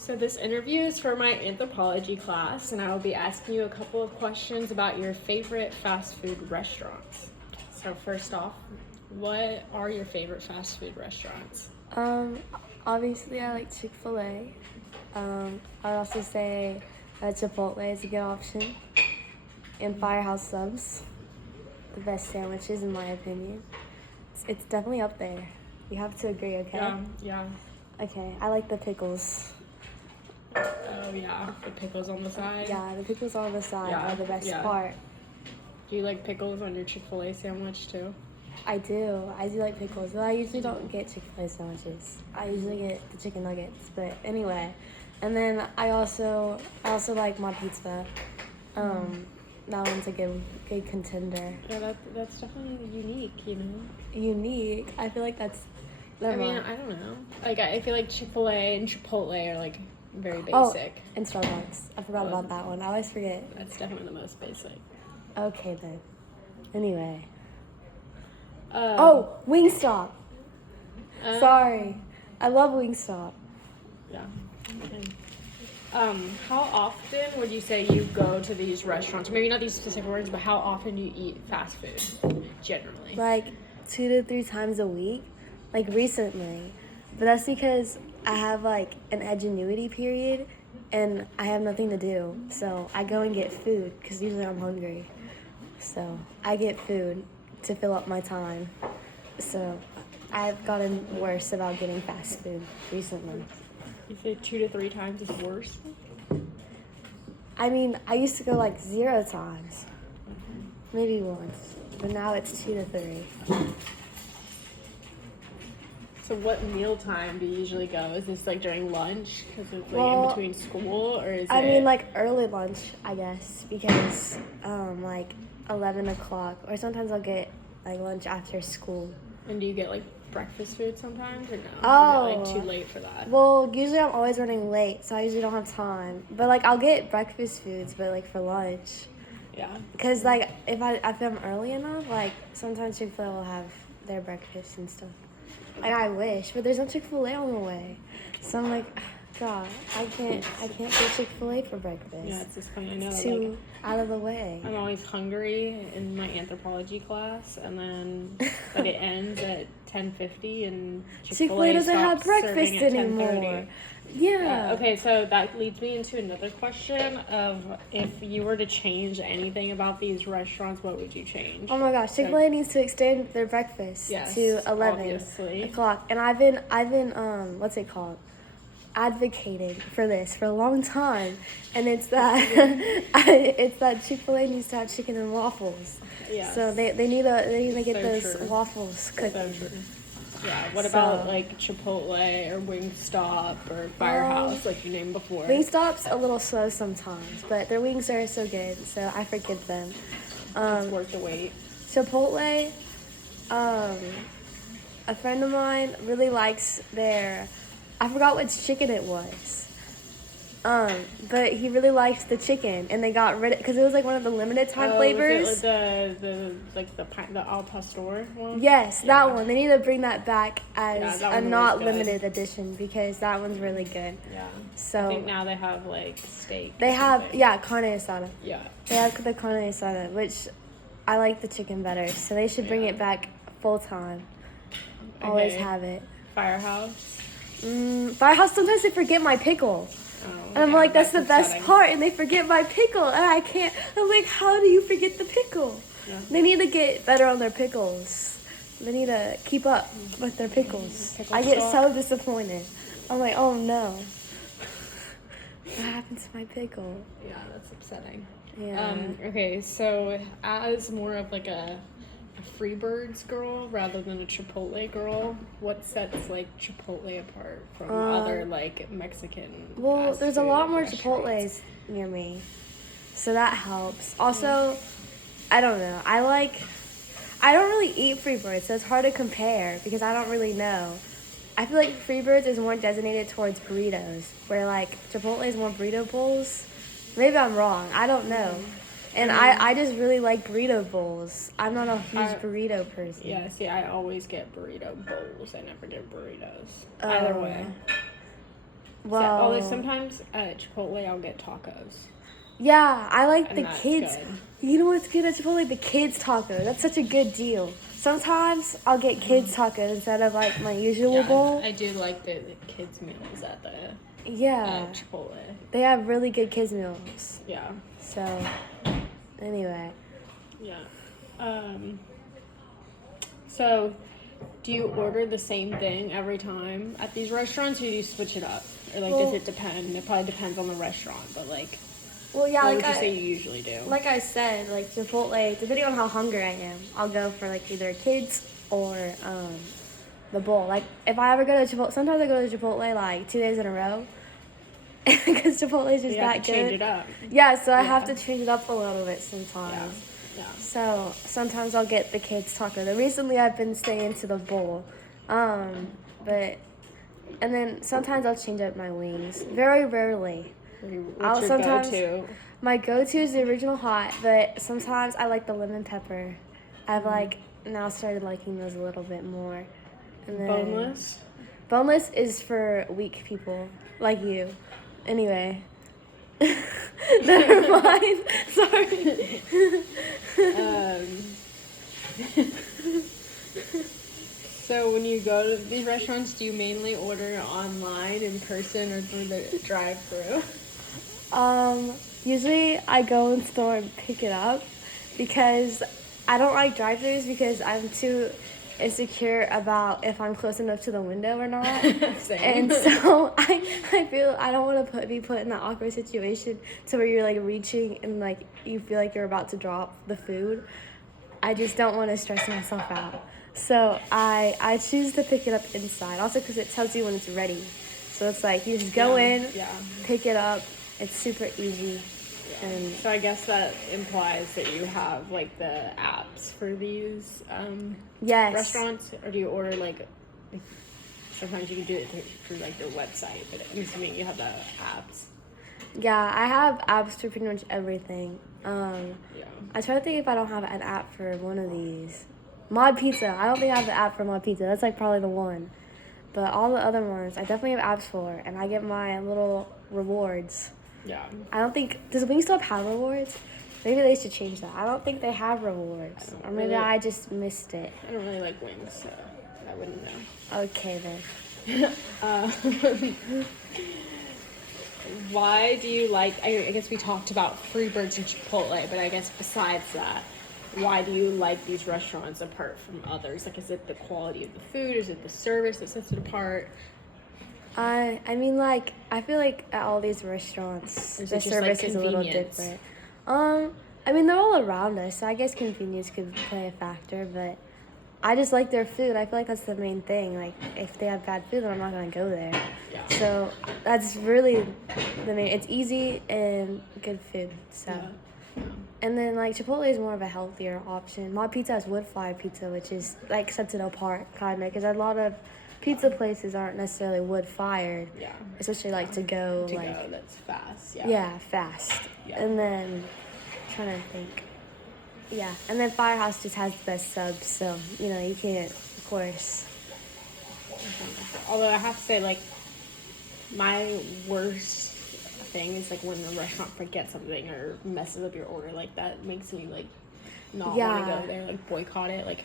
So this interview is for my anthropology class, and I will be asking you a couple of questions about your favorite fast food restaurants. So first off, what are your favorite fast food restaurants? Obviously I like Chick-fil-A. I'd also say Chipotle is a good option. And Firehouse Subs, the best sandwiches in my opinion. It's definitely up there. We have to agree, okay? Yeah. Okay, I like the pickles. Oh yeah, the pickles on the side. Yeah, the pickles on the side are the best yeah. part. Do you like pickles on your Chick-fil-A sandwich too? I do like pickles, but I usually don't get Chick-fil-A sandwiches. I usually get the chicken nuggets, but anyway. And then I also like my pizza. That one's a good contender. Yeah, that's definitely unique, you know? Unique? I feel like that's... I don't know. Like, I feel like Chick-fil-A and Chipotle are, like, very basic. Oh, and Starbucks. I forgot about that one. I always forget. That's definitely the most basic. Okay, then. Anyway. Oh, Wingstop. Sorry. I love Wingstop. Yeah. Okay. How often would you say you go to these restaurants? Maybe not these specific words, but how often do you eat fast food, generally? Like 2 to 3 times a week, like recently. But that's because I have like an ingenuity period and I have nothing to do. So I go and get food because usually I'm hungry. So I get food to fill up my time. So I've gotten worse about getting fast food recently. You say 2 to 3 times is worse? I mean, I used to go like 0 times. Maybe once. But now it's 2 to 3. So what meal time do you usually go? Is this like during lunch? Because it's like in between school? Or is I mean, like early lunch, I guess. Because like 11 o'clock. Or sometimes I'll get like lunch after school. And do you get like breakfast food sometimes or no? Oh. Is it like too late for that? Well, usually I'm always running late, so I usually don't have time. But like I'll get breakfast foods, but like for lunch. Yeah. Because like if I'm early enough, like sometimes Chick-fil-A will have their breakfast and stuff. Like I wish, but there's no Chick-fil-A on the way. So I'm like, God, I can't get Chick-fil-A for breakfast. Yeah, it's just funny. I know. It's too out of the way. I'm always hungry in my anthropology class, and then but it ends at 10:50, and Chick-fil-A doesn't have breakfast anymore. Yeah. Okay, so that leads me into another question of if you were to change anything about these restaurants, what would you change? Oh my gosh, Chick-fil-A needs to extend their breakfast to 11 o'clock. And I've been what's it called? Advocating for this for a long time, and it's that Chick-fil-A needs to have chicken and waffles. Yeah. So they need to get those waffles cooked. So true. Yeah. What about like Chipotle or Wingstop or Firehouse, like you named before? Wingstop's a little slow sometimes, but their wings are so good, so I forgive them. It's worth the wait. Chipotle, a friend of mine really likes their, I forgot which chicken it was. But he really likes the chicken, and they got rid of because it was like one of the limited time flavors. Was it the al pastor one? Yes, that one. They need to bring that back as a not limited good. edition because that one's really good. Yeah. So I think now they have like steak. They have carne asada. Yeah. They have the carne asada, which I like the chicken better. So they should bring it back full time. Okay. Always have it. Firehouse. Firehouse. Sometimes they forget my pickle. And I'm like, that's the best part, and they forget my pickle, and I can't. I'm like, how do you forget the pickle? Yeah. They need to get better on their pickles. They need to keep up with their pickles. I get so disappointed. I'm like, oh no. What happened to my pickle? Yeah, that's upsetting. Yeah. Okay, so as more of like a Freebirds girl rather than a Chipotle girl, what sets like Chipotle apart from other like Mexican there's a lot more restaurants? Chipotles near me, so that helps. Also, I don't know, I don't really eat Freebirds, so it's hard to compare because I don't really know. I feel like Freebirds is more designated towards burritos, where like Chipotle is more burrito bowls. Maybe I'm wrong, I don't know. And I just really like burrito bowls. I'm not a huge burrito person. Yeah, see, I always get burrito bowls. I never get burritos. Either way. Well, sometimes at Chipotle I'll get tacos. yeah, I like And the that's kids. good. You know what's good at Chipotle? The kids taco. That's such a good deal. Sometimes I'll get kids tacos instead of like my usual bowl. I do like the kids meals at the Yeah, at Chipotle. they have really good kids meals. Yeah. So, anyway. Yeah. So, do you order the same thing every time at these restaurants, or do you switch it up? Or, like, does it depend? It probably depends on the restaurant, but, like, Well, yeah, what like would you say you usually do? like I said, like Chipotle, depending on how hungry I am, I'll go for like either kids or the bowl. Like if I ever go to Chipotle, sometimes I go to Chipotle like 2 days in a row because Chipotle is just you have that to good. change it up. Yeah, so I have to change it up a little bit sometimes. Yeah. So sometimes I'll get the kids taco. Recently I've been staying to the bowl, but and then sometimes I'll change up my wings. Very rarely. What's your go-to? My go-to is the original hot, but sometimes I like the lemon pepper. I've now started liking those a little bit more. And then, Boneless? Boneless is for weak people like you. Anyway. Never mind. Sorry. So when you go to these restaurants, do you mainly order online, in person, or through the drive-thru? Usually I go in store and pick it up because I don't like drive-thrus because I'm too insecure about if I'm close enough to the window or not. Same. And so I feel I don't want to be put in that awkward situation to where you're like reaching and like you feel like you're about to drop the food. I just don't want to stress myself out. So I choose to pick it up inside. Also because it tells you when it's ready. So it's like you just go in, pick it up. It's super easy. Yeah. And so I guess that implies that you have like the apps for these restaurants, or do you order like sometimes you can do it through like their website, but I'm assuming you have the apps. Yeah, I have apps for pretty much everything. I try to think if I don't have an app for one of these. Mod Pizza. I don't think I have the app for Mod Pizza. That's like probably the one. But all the other ones, I definitely have apps for, and I get my little rewards. Yeah. I don't think, does Wingstop have rewards? Maybe they should change that. I don't think they have rewards. Or maybe I just missed it. I don't really like wings, so I wouldn't know. Okay, then. Why do you like, I guess we talked about Freebirds and Chipotle, but I guess besides that, why do you like these restaurants apart from others? Like, is it the quality of the food? Is it the service that sets it apart? I mean, like, I feel like at all these restaurants, the service is a little different. I mean, they're all around us, so I guess convenience could play a factor, but I just like their food. I feel like that's the main thing. Like, if they have bad food, then I'm not going to go there. Yeah. So that's really the main. It's easy and good food, so. Yeah. And then, like, Chipotle is more of a healthier option. Mod Pizza has wood-fired pizza, which is, like, sets it apart, kind of, because a lot of pizza places aren't necessarily wood-fired. Yeah. Especially, like, to go, that's fast, yeah. Yeah, fast. Yeah. And then, I'm trying to think. Yeah, and then Firehouse just has the best subs, so, you know, you can't, of course. Although I have to say, like, my worst thing is like when the restaurant forgets something or messes up your order. Like that makes me like not want to go there, like boycott it. Like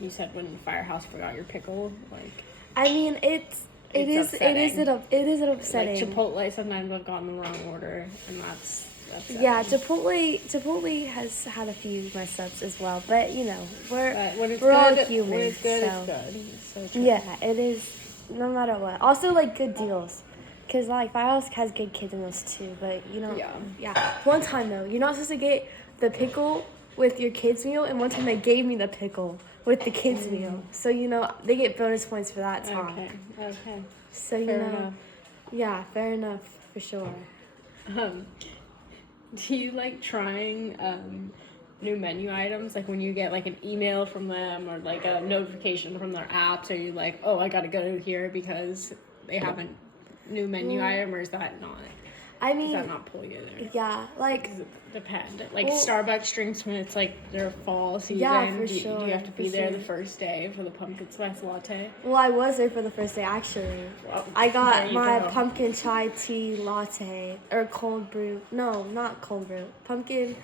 you said, when Firehouse forgot your pickle. Like I mean, it is upsetting. Like Chipotle sometimes I've gotten the wrong order, and that's upsetting. Yeah, Chipotle has had a few mess ups as well, but you know we're all humans. When it's good, so. It's good. So yeah, it is. No matter what. Also, like good deals. Because, like, Firehouse has good kids in those, too. But, you know, yeah. One time, though, you're not supposed to get the pickle with your kids' meal. And one time they gave me the pickle with the kids' meal. So, you know, they get bonus points for that time. Okay. So, you know. Enough. Yeah, fair enough, for sure. Do you like trying new menu items? Like, when you get, like, an email from them or, like, a notification from their apps, are you like, oh, I gotta go here because they haven't new menu item, or is that not? I Does mean, that not pull you there? yeah, like, Does it depend? Like Well- Starbucks drinks when it's like their fall season. Yeah, for do you sure, have to for be there sure. the first day for the pumpkin spice latte? well, I was there for the first day, actually. Well, I there got you my go. pumpkin chai tea latte, or cold brew. No, not cold brew. Pumpkin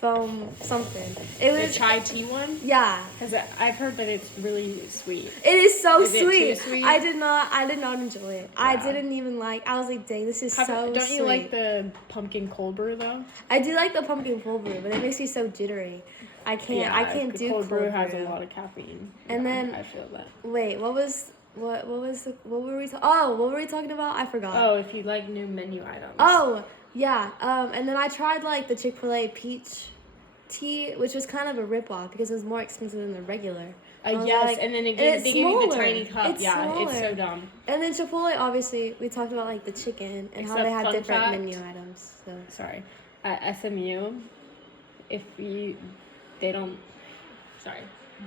foam something. It The was, chai tea one? yeah. Because I've heard that it's really sweet. It is so Is it too sweet. sweet? I did not enjoy it. I Yeah. didn't even like, I was like, dang, this is so Don't sweet. you like the pumpkin cold brew though? I do like the pumpkin cold brew, but it makes me so jittery. I can't the do cold brew has a lot of caffeine. And Yeah, then- I feel that. Wait, what were we what were we talking about? I forgot. Oh, if you like new menu items. Oh, yeah. And then I tried like the Chick-fil-A peach tea, which was kind of a ripoff because it was more expensive than the regular. I was Yes, like- and then they it's give you the smaller. tiny cup. It's Yeah, it's so smaller. dumb. And then Chipotle, obviously, we talked about like the chicken and how Except they have fun different fact- menu items. So Sorry, at SMU,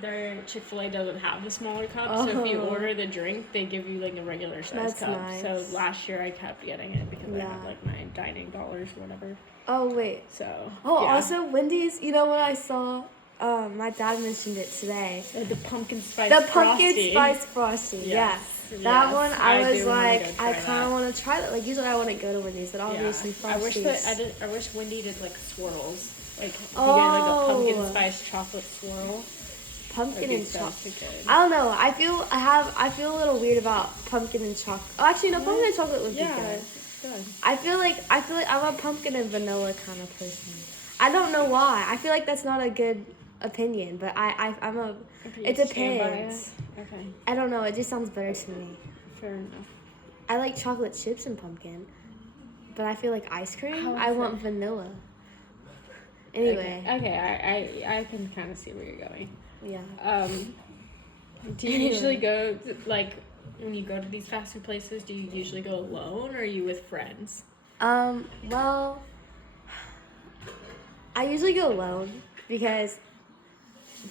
their Chick-fil-A doesn't have the smaller cup, so if you Oh. order the drink, they give you like a regular size That's cup. nice. So last year I kept getting it because I Yeah. had like my dining dollars or whatever. oh wait. So Oh, yeah. also Wendy's. You know what I saw? My dad mentioned it today. The pumpkin spice. The pumpkin Frosty. spice frosty. Yes, Yeah. yes. That one, I was do wanna like, go I try kind that. of want to try that. Like, usually I wouldn't go to Wendy's, but obviously I wish Frosties. I wish Wendy did like swirls. Like if you did Oh. like a pumpkin spice chocolate swirl. Pumpkin That'd be and chocolate. so good. I don't know. I feel a little weird about pumpkin and chocolate. Oh, actually, no, pumpkin and chocolate would be Yeah, good. it's good. I feel like I'm a pumpkin and vanilla kind of person. I don't know why. I feel like that's not a good opinion, but I'm a. If you It stand by depends. it. Okay, I don't know. It just sounds better to me. fair enough. I like chocolate chips and pumpkin, but I feel like ice cream. How is I that? want vanilla. Anyway, Okay, I can kind of see where you're going. yeah. Do you usually go like when you go to these fast food places? Do you usually go alone or are you with friends? Well, I usually go alone because,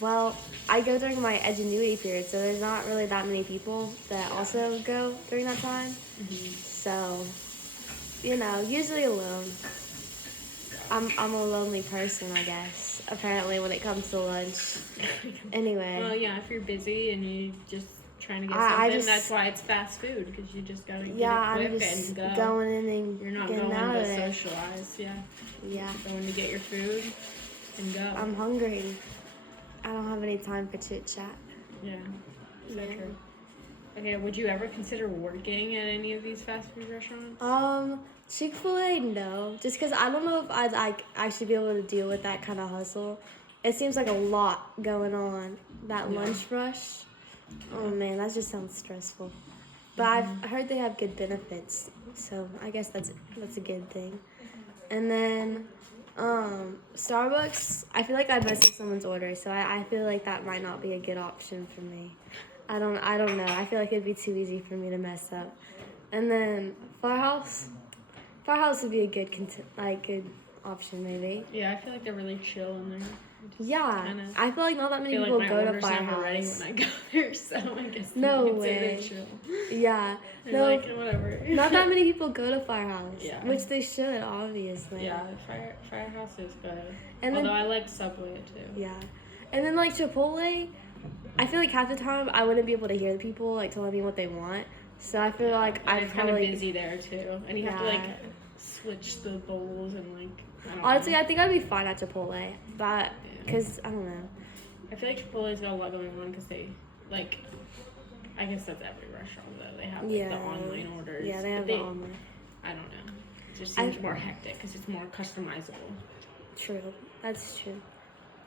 well, I go during my edgenuity period, so there's not really that many people that also go during that time. So, usually alone. I'm a lonely person, I guess. Apparently, when it comes to lunch. Anyway. Well, yeah, if you're busy and you just trying to get I something, just- that's why it's fast food because you just gotta get Yeah, it I'm quick just and go. going in and You're not getting going out to of there. socialize. Yeah, Yeah, going to get your food and go. I'm hungry. I don't have any time for chit chat. Yeah, so Yeah. true. Okay, would you ever consider working at any of these fast food restaurants? Chick-fil-A, no. Just because I don't know if I'd actually be able to deal with that kind of hustle. It seems like a lot going on. That Yeah. lunch rush. Oh man, that just sounds stressful. But I've heard they have good benefits, so I guess that's a good thing. And then, Starbucks. I feel like I'd mess up someone's order, so I feel like that might not be a good option for me. I don't know. I feel like it'd be too easy for me to mess up. And then Firehouse. Firehouse would be a good good option maybe. Yeah, I feel like they're really chill in there. Yeah, kinda I feel like not that many feel people like my go to order's never ready Firehouse. when I go there, so I guess No you could say way. they're chill. Yeah, They're no, like, whatever. not that many people go to Firehouse, Yeah. which they should obviously. Yeah, Firehouse is good. And then- Although I like Subway too. Yeah, and then like Chipotle, I feel like half the time I wouldn't be able to hear the people like telling me what they want, so I feel like And I'd it's kind of probably. busy there too, and you have to like Yeah. switch the bowls and like. I don't Honestly, know. I think I'd be fine at Chipotle, but because I don't know. I feel like Chipotle's got a lot going on because they like. I guess that's every restaurant though. They have like, Yeah. the online orders. Yeah, they but have the online. I don't know. It just I- seems more hectic because it's more customizable. True, that's true.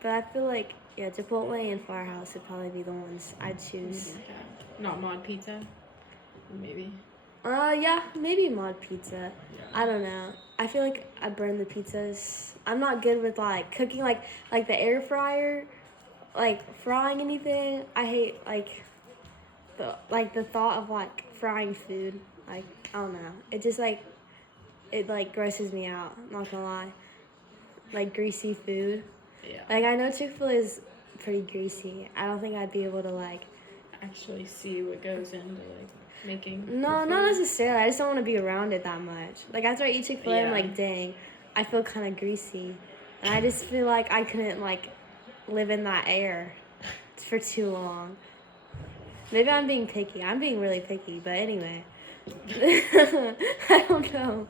But I feel like Chipotle and Firehouse would probably be the ones I'd choose. Yeah. Not Mod Pizza. Maybe. Yeah, maybe mod pizza. Yeah. I don't know. I feel like I burn the pizzas. I'm not good with like cooking like the air fryer, like frying anything. I hate the thought of like frying food. Like I don't know. It just it grosses me out. I'm not gonna lie. Like greasy food. Yeah. Like I know Chick-fil-A is pretty greasy. I don't think I'd be able to like. Actually see what goes into like. making? No, your not food? necessarily. I just don't want to be around it that much. Like after I eat Chick-fil-A, I'm Yeah. like, dang, I feel kind of greasy, and I just feel like I couldn't like live in that air for too long. Maybe I'm being picky. I'm being really picky, but anyway. I don't know.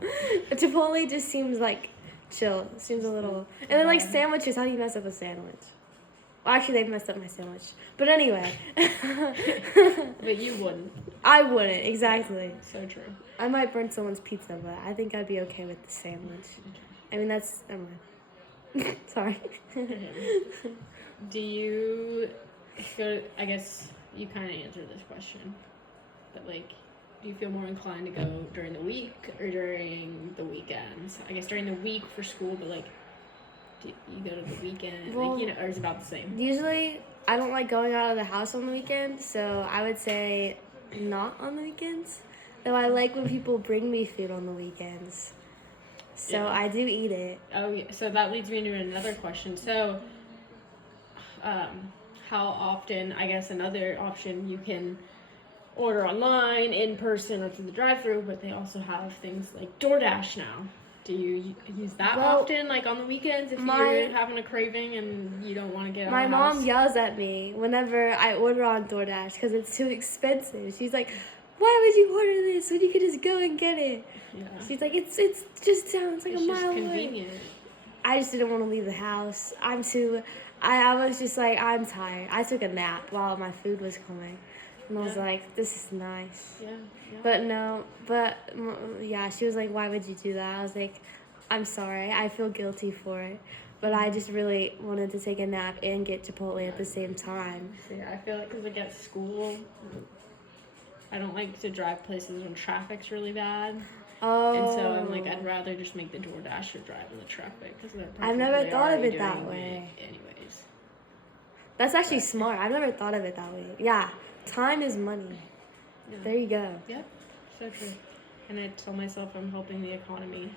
Chipotle just seems like chill. Seems a little. And then like sandwiches, how do you mess up a sandwich? Well, actually, they've messed up my sandwich. But anyway. But you wouldn't. I wouldn't, exactly. So true. I might burn someone's pizza, but I think I'd be okay with the sandwich. I mean, that's. Never mind. Sorry. Do you feel, I guess you kind of answered this question, but like, do you feel more inclined to go during the week or during the weekends? I guess during the week for school, but like, do you go to the weekend? Well, like, you know, or is it about the same? Usually, I don't like going out of the house on the weekends, so I would say not on the weekends. Though I like when people bring me food on the weekends. So Yeah. I do eat it. Oh, yeah. So that leads me into another question. So, how often, I guess another option, you can order online, in person, or through the drive-thru, but they also have things like DoorDash now. Do you use that often, like on the weekends, if you're having a craving and you don't want to get out of the house? My mom yells at me whenever I order on DoorDash because it's too expensive. She's like, "Why would you order this when you could just go and get it?" Yeah. She's like, "It's just down. It's like It's a just mile convenient. away." I just didn't want to leave the house. I was just like, I'm tired. I took a nap while my food was coming. And I was like, this is nice. Yeah. Yeah, she was like, why would you do that? I was like, I'm sorry. I feel guilty for it. But I just really wanted to take a nap and get Chipotle at the same time. Yeah, I feel like because like at school, I don't like to drive places when traffic's really bad. Oh. And so I'm like, I'd rather just make the DoorDash or drive in the traffic because I've never thought of it that way. Anyways. That's actually smart. I've never thought of it that way. Yeah, time is money. Yeah. There you go. Yep, so true. And I tell myself I'm helping the economy.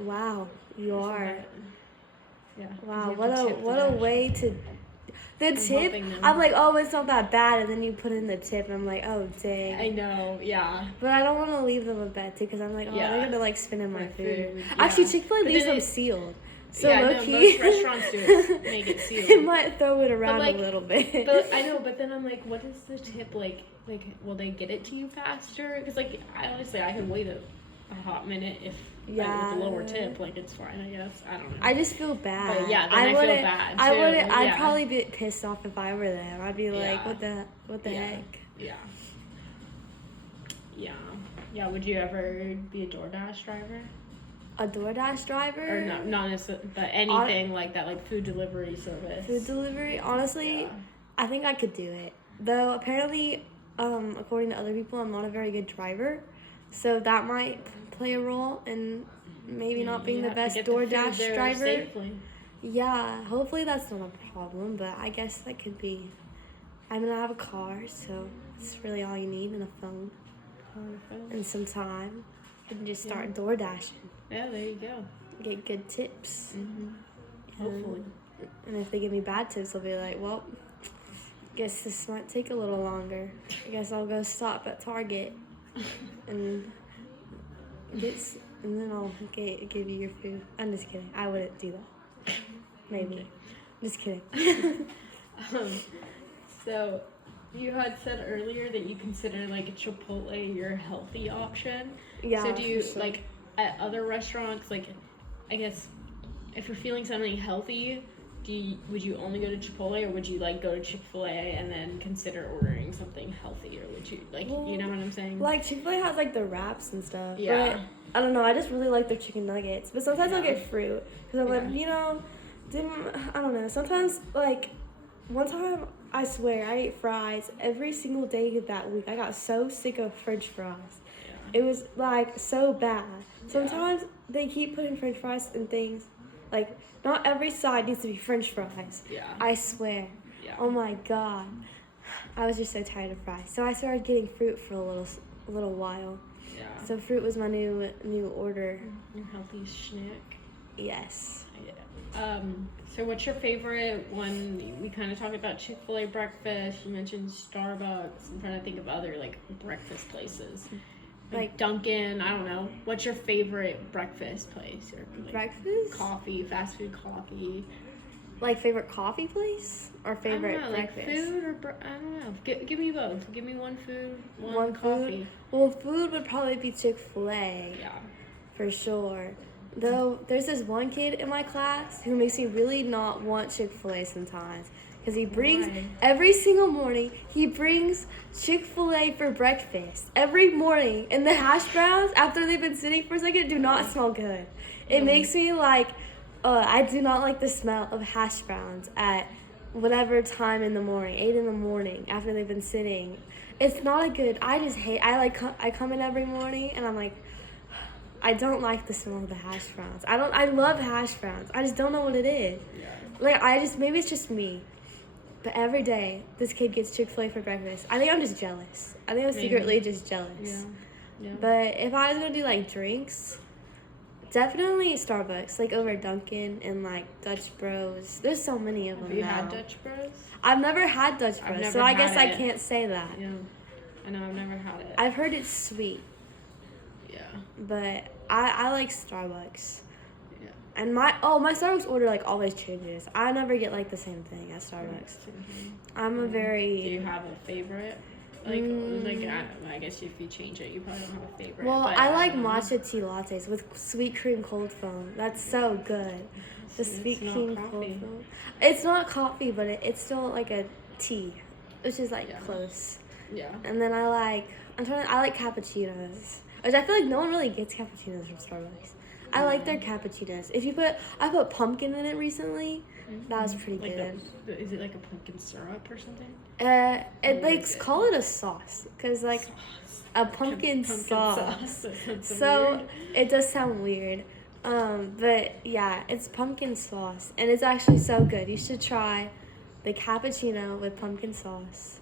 Wow, you are. Yeah. Wow, what a way to. The tip, I'm like, oh, it's not that bad, and then you put in the tip, and I'm like, oh, dang. I know, yeah. But I don't want to leave them a bet, too, because I'm like, oh, they're going to, like, spin in my food. Yeah. Actually, Chick-fil-A leaves them sealed. So low-key. Most restaurants do it, make it sealed. It might throw it around a little bit. But I know, but then I'm like, what is the tip, like, will they get it to you faster? Because, like, I can wait a hot minute if, with a lower tip, like, it's fine, I guess. I don't know. I just feel bad. But yeah, then I feel bad, too. I'd probably be pissed off if I were them. I'd be like, what the heck? Yeah. Yeah. Yeah, would you ever be a DoorDash driver? A DoorDash driver? Or not necessarily, but anything like that, like food delivery service. Food delivery? Honestly, I think I could do it. Though, apparently, according to other people, I'm not a very good driver. So that might play a role in maybe not being the best DoorDash driver. Safely. Yeah, hopefully that's not a problem, but I guess that could be. I mean, I have a car, so it's really all you need, and a phone. And some time. You can just start DoorDashing. Yeah, there you go. Get good tips. Mm-hmm. Hopefully. And if they give me bad tips, I'll be like, well, guess this might take a little longer. I guess I'll go stop at Target and then I'll give you your food. I'm just kidding. I wouldn't do that. Maybe. Okay. Just kidding. So, you had said earlier that you consider like Chipotle your healthy option. Yeah. So do you like at other restaurants, like I guess if you're feeling something healthy, would you only go to Chipotle, or would you like go to Chick-fil-A and then consider ordering something healthy, or would you like you know what I'm saying? Like Chick-fil-A has like the wraps and stuff. Yeah. But I don't know. I just really like their chicken nuggets. But sometimes I'll get fruit because I'm like, I don't know. Sometimes like one time I swear I ate fries every single day that week. I got so sick of French fries. Yeah. It was like so bad. Sometimes they keep putting French fries in things. Like, not every side needs to be French fries. Yeah. I swear. Yeah. Oh my God. I was just so tired of fries. So I started getting fruit for a little while. Yeah. So fruit was my new order. Your healthy snack. Yes. So what's your favorite one? We kind of talked about Chick-fil-A breakfast. You mentioned Starbucks. I'm trying to think of other like breakfast places. Like Dunkin', I don't know. What's your favorite breakfast place? Or like breakfast? Coffee, fast food coffee. Like favorite coffee place or favorite I don't know, breakfast? Like food or I don't know. Give me both. Give me one food, one coffee. Food? Well, food would probably be Chick-fil-A. Yeah. For sure. Though there's this one kid in my class who makes me really not want Chick-fil-A sometimes. Because he brings, every single morning, he brings Chick-fil-A for breakfast. Every morning. And the hash browns, after they've been sitting for a second, do not smell good. It makes me like, I do not like the smell of hash browns at whatever time in the morning, 8 in the morning, after they've been sitting. It's not a good, I just hate, I come in every morning and I'm like, I don't like the smell of the hash browns. I love hash browns. I just don't know what it is. Yeah. Maybe it's just me. But every day, this kid gets Chick-fil-A for breakfast. I think I'm just jealous. I think I'm secretly just jealous. Yeah. But if I was going to do, like, drinks, definitely Starbucks. Like, over Dunkin' and, like, Dutch Bros. There's so many of them now. Have you had Dutch Bros? I've never had Dutch Bros, so I guess I can't say that. Yeah. I know, I've never had it. I've heard it's sweet. Yeah. But I like Starbucks. Yeah. And my Starbucks order like always changes. I never get like the same thing at Starbucks. I'm a very. Do you have a favorite? Like I guess if you change it, you probably don't have a favorite. Well, but I like matcha tea lattes with sweet cream cold foam. That's so good. The sweet cream cold foam. It's not coffee, but it's still like a tea, which is like close. Yeah. And then I like cappuccinos, which I feel like no one really gets cappuccinos from Starbucks. I like their cappuccinos. I put pumpkin in it recently. That was pretty good. Is it like a pumpkin syrup or something? Call it a sauce, cause like a pumpkin sauce. So weird. It does sound weird. But yeah, it's pumpkin sauce, and it's actually so good. You should try the cappuccino with pumpkin sauce.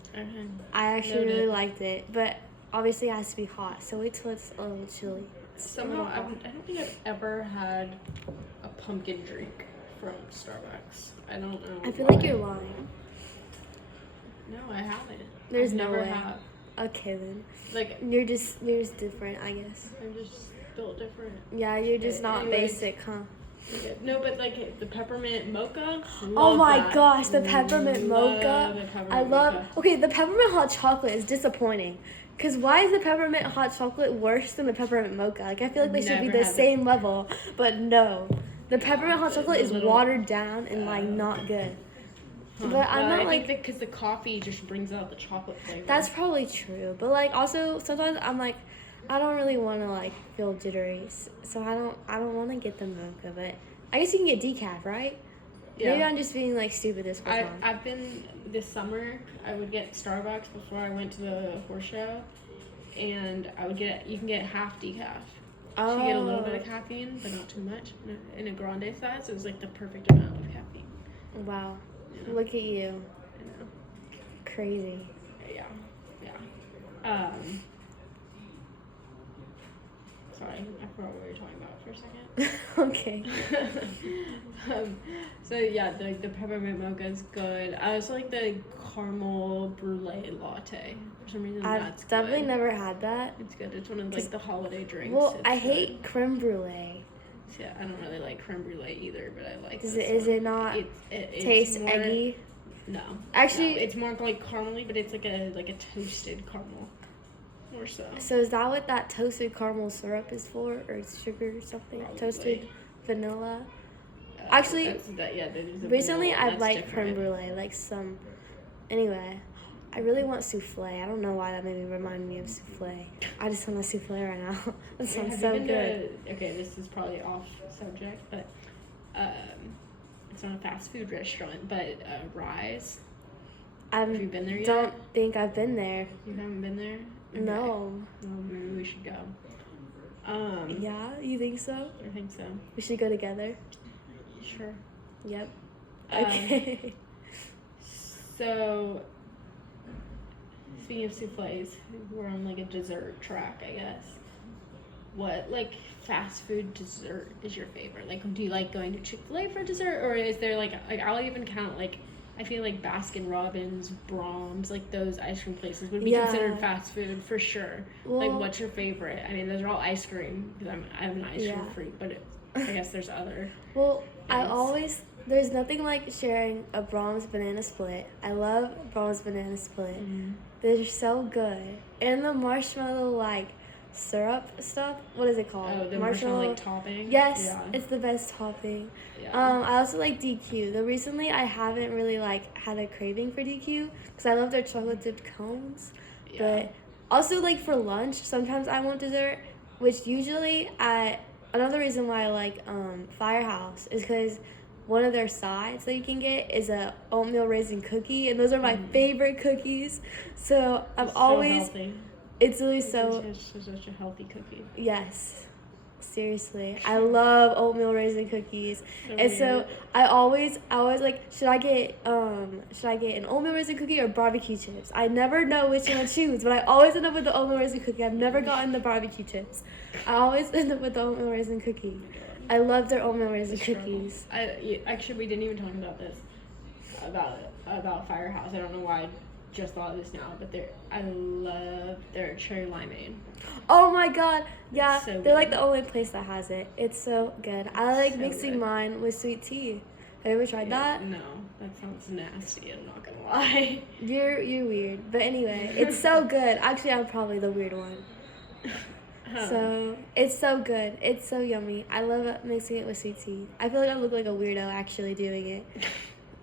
I actually really liked it, but obviously it has to be hot. So wait till it's a little chilly. Somehow, I don't think I've ever had a pumpkin drink from Starbucks. I don't know. I feel like you're lying. No, I haven't. There's I've no never way. have. Okay then. Like you're just different, I guess. I'm just built different. Yeah, you're just not basic, huh? Yeah. No, but like the peppermint mocha. Oh my gosh, the peppermint mocha. I love. Okay, the peppermint hot chocolate is disappointing. Cause why is the peppermint hot chocolate worse than the peppermint mocha? Like I feel like they should be the same level, but no. The peppermint hot chocolate is watered down and like not good. But I'm not like because the coffee just brings out the chocolate flavor. That's probably true, but like also sometimes I'm like, I don't really want to like feel jittery, so I don't want to get the mocha. But I guess you can get decaf, right? Yeah. Maybe I'm just being like stupid this whole time. I've been this summer. I would get Starbucks before I went to the horse show, and you can get half decaf. So you get a little bit of caffeine, but not too much. In a grande size, it was like the perfect amount of caffeine. Wow. Yeah. Look at you. I know. Crazy. Yeah. Sorry, I forgot what we were talking about for a second. Okay. So yeah, the peppermint mocha is good. I also like the caramel brulee latte. For some reason, that's good. I've definitely never had that. It's good. It's one of like the holiday drinks. Well, I hate creme brulee. Yeah, I don't really like creme brulee either, but I like. Is it not? It taste eggy. No. Actually, no, it's more like caramely, but it's like a toasted caramel. Or so. So is that what that toasted caramel syrup is for, or sugar or something? Probably. Toasted vanilla. Actually, recently I've liked creme brulee, like some. Anyway, I really want souffle. I don't know why that made me remind me of souffle. I just want a souffle right now. That sounds so good. Okay, this is probably off subject, but it's not a fast food restaurant, but Rise. Have you been there yet? Don't think I've been there. You haven't been there? Okay. No. Well, maybe we should go. Yeah, you think so? I think so. We should go together. Sure. Yep. Okay. So, speaking of souffles, we're on like a dessert track, I guess. what like fast food dessert is your favorite? Like, do you like going to Chick-fil-A for dessert, or is there like I'll even count like I feel like Baskin Robbins, Brahms, like those ice cream places would be considered fast food for sure. Well, like, what's your favorite? I mean, those are all ice cream because I'm an ice cream freak, but I guess there's other. Well, there's nothing like sharing a Brahms banana split. I love Brahms banana split. Mm-hmm. They're so good. And the marshmallow like syrup stuff. What is it called? Oh, the marshmallow like topping. Yes, it's the best topping. Yeah. I also like DQ. Though recently I haven't really like had a craving for DQ because I love their chocolate dipped cones. Yeah. But also like for lunch, sometimes I want dessert, which usually another reason why I like Firehouse is because one of their sides that you can get is a oatmeal raisin cookie, and those are my favorite cookies. So I'm always healthy. It's really so such a healthy cookie. Yes, seriously, I love oatmeal raisin cookies, and so I always like should I get an oatmeal raisin cookie or barbecue chips? I never know which one to choose, but I always end up with the oatmeal raisin cookie. I've never gotten the barbecue chips. I always end up with the oatmeal raisin cookie. I love their oatmeal raisin cookies. Actually, we didn't even talk about this about Firehouse. I don't know why I just thought of this now, but I love their cherry limeade. Oh my god, yeah, so they're like the only place that has it. It's so good. I like mixing mine with sweet tea. Have you ever tried that? No, that sounds nasty. I'm not gonna lie. You're weird, but anyway, it's so good. Actually, I'm probably the weird one. So it's so good. It's so yummy. I love mixing it with sweet tea. I feel like I look like a weirdo actually doing it.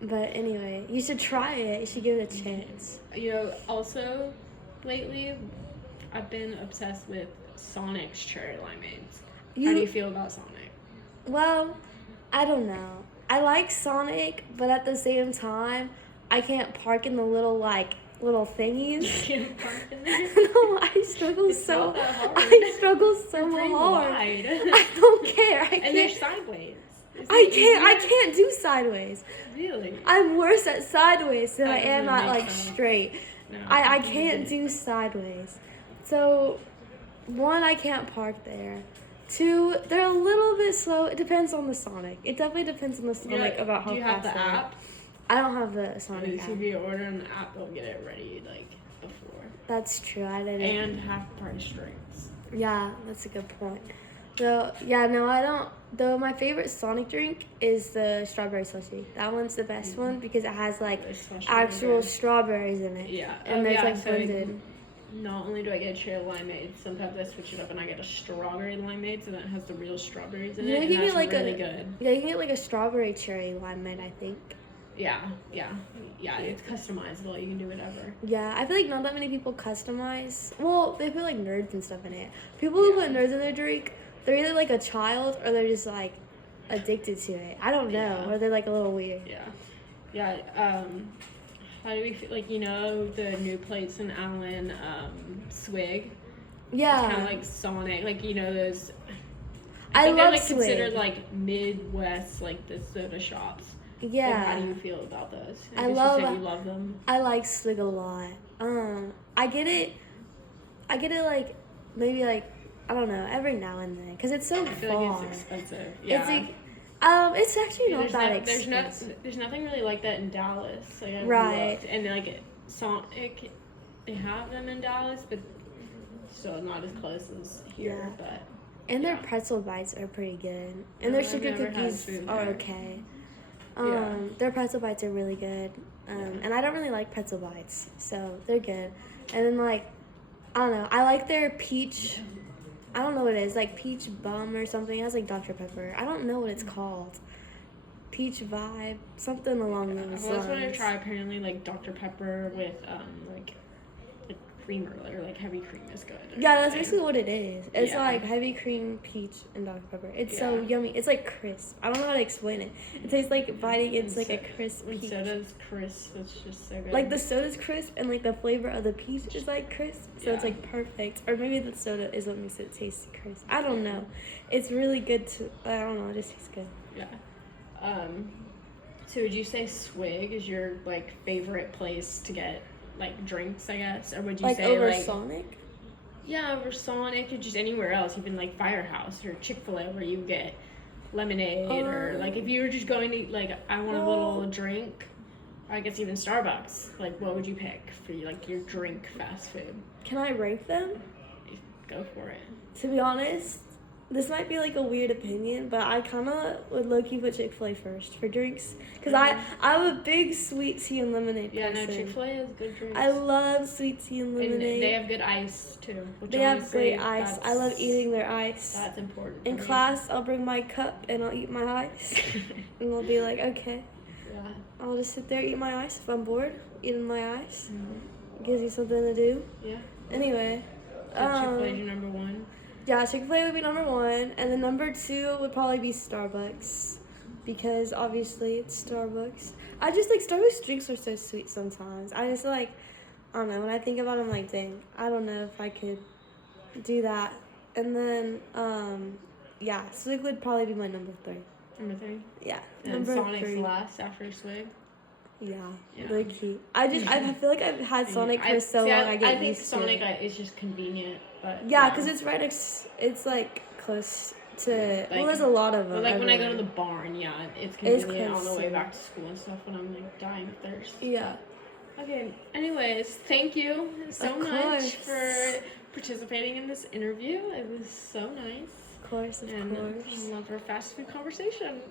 But anyway, you should try it. You should give it a chance. You know, also lately, I've been obsessed with Sonic's cherry limeades. How do you feel about Sonic? Well, I don't know. I like Sonic, but at the same time, I can't park in the little thingies. You can't park in there? No, I struggle so hard. Wide. I don't care. I can't. And they're sideways. I can't do sideways. Really? I'm worse at sideways than I am at like straight. No, I can't do sideways. So, one, I can't park there. Two, they're a little bit slow. It depends on the Sonic. It definitely depends on the Sonic about how fast. Do you have the app? I don't have the Sonic app. If you order on the app, they'll get it ready like before. That's true. I didn't. And half price drinks. Yeah, that's a good point. So yeah, no, I don't. Though my favorite Sonic drink is the strawberry slushie. That one's the best one because it has like actual strawberries in it. Yeah, and it's like blended. Not only do I get a cherry limeade, sometimes I switch it up and I get a strawberry limeade, so that it has the real strawberries in it. You can and get like really good. Yeah, you can get like a strawberry cherry limeade, I think. Yeah. It's customizable. You can do whatever. Yeah, I feel like not that many people customize. Well, they put like nerds and stuff in it. People who put nerds in their drink, they're either like a child or they're just like addicted to it. I don't know, or they're like a little weird. Yeah. How do we feel? Like, you know, the new place in Allen, Swig. Yeah. It's kind of like Sonic, like, you know, those. I love they're like Swig. Considered like Midwest, like the soda shops. Yeah. Like, how do you feel about those? I you love them. I like Swig a lot. I get it like maybe like I don't know every now and then because it's so I feel far. like it's expensive. Yeah. It's like it's actually not that expensive. There's nothing really like that in Dallas. Like, right. And like Sonic, they have them in Dallas, but still not as close as here. Yeah. But and their pretzel bites are pretty good, and their sugar cookies are okay. Their pretzel bites are really good, and I don't really like pretzel bites, so they're good. And then like, I don't know, I like their peach. I don't know what it is, like peach bum or something. It has like Dr. Pepper. I don't know what it's called. Peach vibe, something along those lines. Well, that's what I try. Apparently, like Dr. Pepper with like creamer or like heavy cream is good. Yeah, that's basically what it is. It's like heavy cream, peach, and Dr. Pepper. It's so yummy. It's like crisp. I don't know how to explain it. It tastes like biting. It's like a crisp peach. Soda's crisp. It's just so good. Like the soda's crisp and like the flavor of the peach is like crisp. So it's like perfect. Or maybe the soda is what makes it taste crisp. I don't know. It's really good too. I don't know. It just tastes good. Yeah. So would you say Swig is your like favorite place to get like drinks, I guess, or would you say over like Sonic? Yeah, or Sonic, or just anywhere else, even like Firehouse or Chick-fil-A, where you get lemonade, or like if you were just going to like, I want a little drink, I guess even Starbucks. Like, what would you pick for like your drink fast food? Can I rank them? Go for it. To be honest, this might be like a weird opinion, but I kind of would low-key put Chick-fil-A first for drinks. Because I'm a big sweet tea and lemonade person. Yeah, no, Chick-fil-A has good drinks. I love sweet tea and lemonade. And they have good ice, too. They have great ice. I love eating their ice. That's important. In class, I'll bring my cup and I'll eat my ice. And they'll be like, okay. Yeah. I'll just sit there, eat my ice. If I'm bored, eating my ice. Gives you something to do. Yeah. Anyway. Chick-fil-A your number one? Yeah, Chick-fil-A would be number one, and then number two would probably be Starbucks, because obviously it's Starbucks. I just like Starbucks drinks are so sweet sometimes. I just like, I don't know, when I think about it, I'm like, dang, I don't know if I could do that. And then, yeah, Swig would probably be my number three. Number three? Yeah, and number Sonic's three. Last after Swig? Yeah, low key. I feel like I've had Sonic for so long. I think used Sonic to it. is just convenient, but yeah, because it's right next. It's like close to. Well, there's a lot of them. But like when I go to the barn, yeah, it's convenient on the way back to school and stuff when I'm like dying of thirst. Yeah. Okay. Anyways, thank you so much for participating in this interview. It was so nice. Of course. I love our fast food conversation.